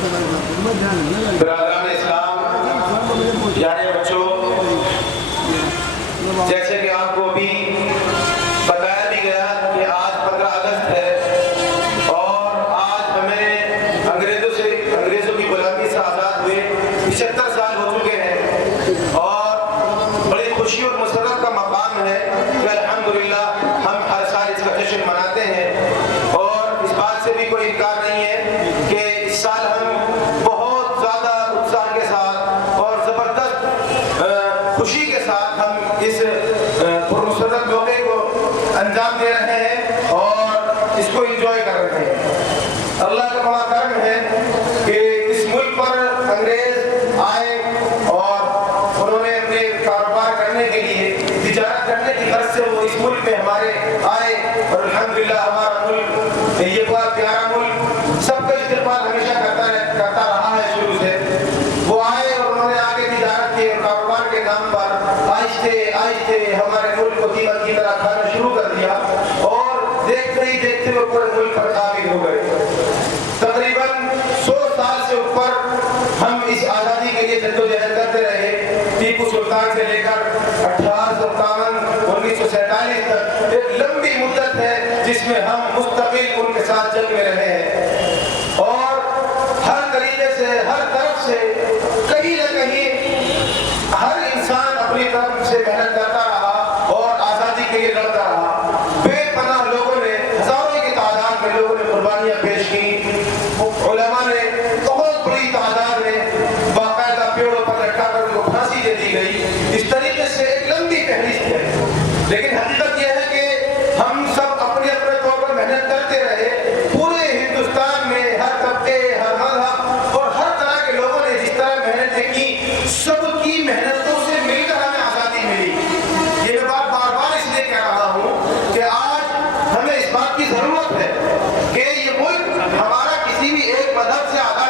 برادران اسلام، یعنی بچوں، جیسے کہ آپ کو بھی بتایا بھی گیا کہ آج 15 اگست ہے اور آج ہمیں انگریزوں کی غلامی سے آزاد ہوئے 75 سال ہو چکے ہیں، اور بڑی خوشی اور مسرت کا مقام ہے کہ الحمدللہ ہم ہر سال اس کا جشن مناتے ہیں، اور اس بات سے بھی کوئی انکار نہیں ہے کہ اس سال ہم بہت زیادہ اتساہ کے ساتھ اور زبردست خوشی کے ساتھ ہم اس پرمسرت موقع کو انجام دے رہے ہیں اور اس کو انجوائے کر رہے ہیں۔ اللہ کا بڑا کرم ہے کہ اس ملک پر انگریز آئے اور انہوں نے اپنے کاروبار کرنے کے لیے، تجارت کرنے کی غرض سے وہ اس ملک میں ہمارے آئے، اور الحمدللہ ہمارا ملک یہ بہت پیارا ملک سب کا استقبال ہمیشہ کرتا رہا ہے شروع سے۔ وہ آئے اور انہوں نے آگے تجارت کے اور کاروبار کے نام پر آہستہ آہستہ ہمارے ملک کو قیمت کی طرح کھانا شروع کر دیا، اور دیکھتے ہی دیکھتے وہ پورے ملک پر قابض ہو گئے۔ تقریباً 100 سال سے اوپر ہم اس آزادی کے لیے جدوجہد کرتے رہے، ٹیپو سلطان سے لے کر 1857 1947 تک ایک لمبی مدت ہے جس میں ہم مستقل ان کے ساتھ جنگ میں رہے ہیں، اور ہر طریقے سے ہر طرف سے کہیں نہ کہیں ہر انسان اپنی طرف سے محنت کرتا رہا اور آزادی کے لیے لڑتا رہا۔ بے پناہ لوگوں نے، ہزاروں کی تعداد میں لوگوں نے قربانیاں پیش کی، علماء نے بہت بڑی تعداد میں باقاعدہ پیڑوں پر لٹکا کر ان کو پھانسی دے دی گئی۔ اس طریقے سے ایک لمبی فہرست ہے، لیکن حقیقت یہ ہے کہ ہم سب اپنے اپنے طور پر محنت کرتے رہے۔ پورے ہندوستان میں ہر طبقے، ہر مذہب اور ہر طرح کے لوگوں نے جس طرح محنتیں کی، سب کی محنتوں سے مل کر ہمیں آزادی ملی۔ یہ میں بات بار بار اس لیے کہہ رہا ہوں کہ آج ہمیں اس بات کی ضرورت ہے کہ یہ ملک ہمارا کسی بھی ایک مذہب سے آزاد